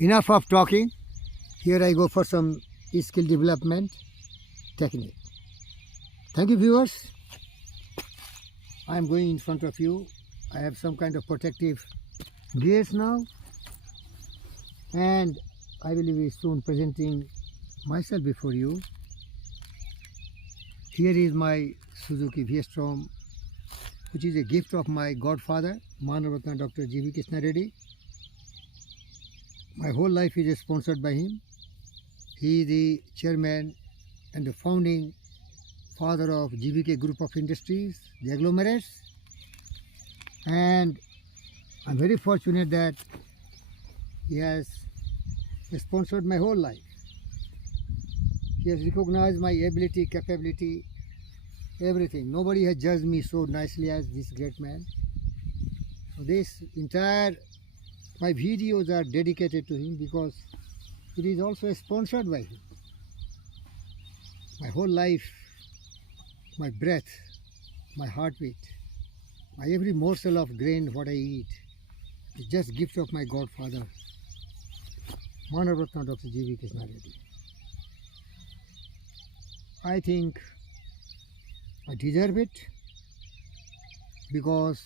Enough of talking. Here I go for some skill development technique. Thank you, viewers. I am going in front of you. I have some kind of protective gears now, and I will be soon presenting myself before you. Here is my Suzuki V-Strom, which is a gift of my godfather, Manaratna Dr. G.V. Krishna Reddy. My whole life is sponsored by him. He is the chairman and the founding father of GVK Group of Industries, the agglomerates. And I'm very fortunate that he has sponsored my whole life. He has recognized my ability, capability, everything. Nobody has judged me so nicely as this great man. So this entire, my videos are dedicated to him because it is also sponsored by him. My whole life, my breath, my heartbeat, my every morsel of grain what I eat is just gift of my godfather, Manaratna Dr. G.V. Krishna Reddy. I think I deserve it because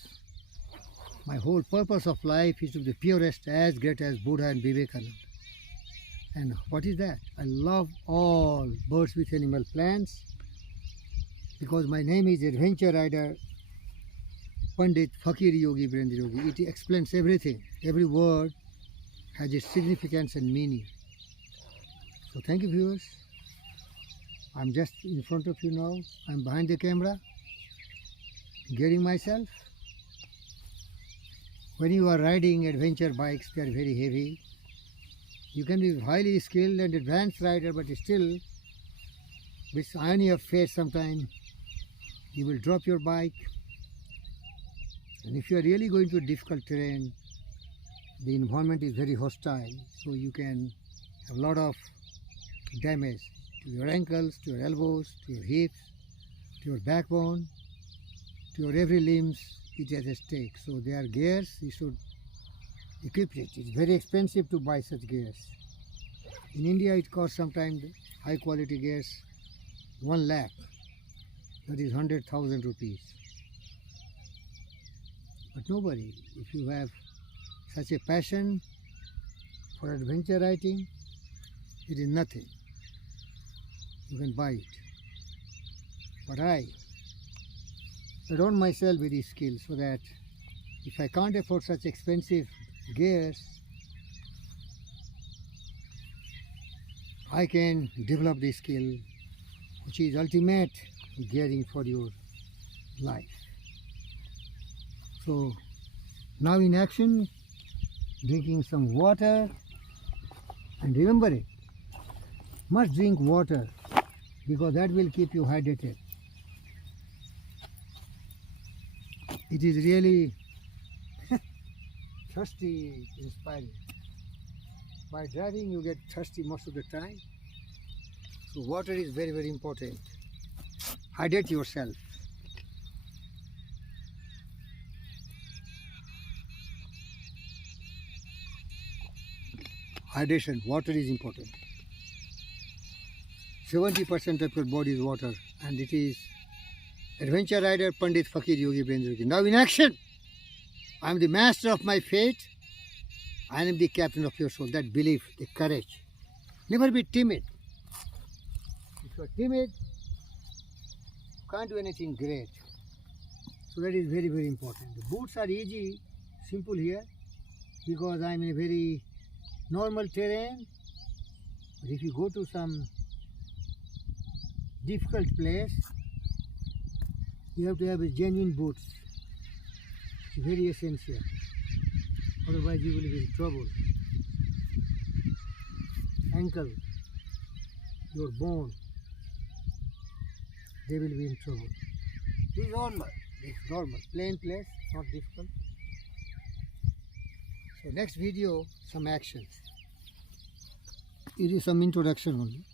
my whole purpose of life is to be the purest, as great as Buddha and Vivekananda. And what is that? I love all birds with animal plants because my name is Adventure Rider Pandit Fakir Yogi Brand Yogi. It explains everything. Every word has its significance and meaning. So thank you, viewers. I'm just in front of you now. I'm behind the camera, gearing myself. When you are riding adventure bikes, they are very heavy. You can be highly skilled and advanced rider, but still, with irony of fate, sometimes you will drop your bike. And if you are really going to difficult terrain, the environment is very hostile, so you can have a lot of damage to your ankles, to your elbows, to your hips, to your backbone, to your every limbs. It has a stake. So there are gears, you should equip it. It's very expensive to buy such gears. In India it costs sometimes high quality gears 1 lakh, that is 100,000 rupees. But nobody, if you have such a passion for adventure riding, it is nothing. You can buy it. But I adorn myself with these skills so that if I can't afford such expensive gears, I can develop this skill, which is ultimate gearing for your life. So now in action, drinking some water, and remember it, must drink water because that will keep you hydrated. It is really thirsty, inspiring. By driving you get thirsty most of the time. So water is very, very important. Hydrate yourself. Hydration, water is important. 70% of your body is water, and it is Adventure Rider Pandit Fakir Yogi Brand. Now in action, I am the master of my fate. I am the captain of your soul. That belief, the courage. Never be timid. If you are timid, you can't do anything great. So that is very, very important. The boots are easy, simple here, because I am in a very normal terrain. But if you go to some difficult place, you have to have a genuine boots. It's very essential. Otherwise you will be in trouble. Ankle, your bone, they will be in trouble. This is normal. This is normal. Plain place, not difficult. So next video, some actions. It is some introduction only.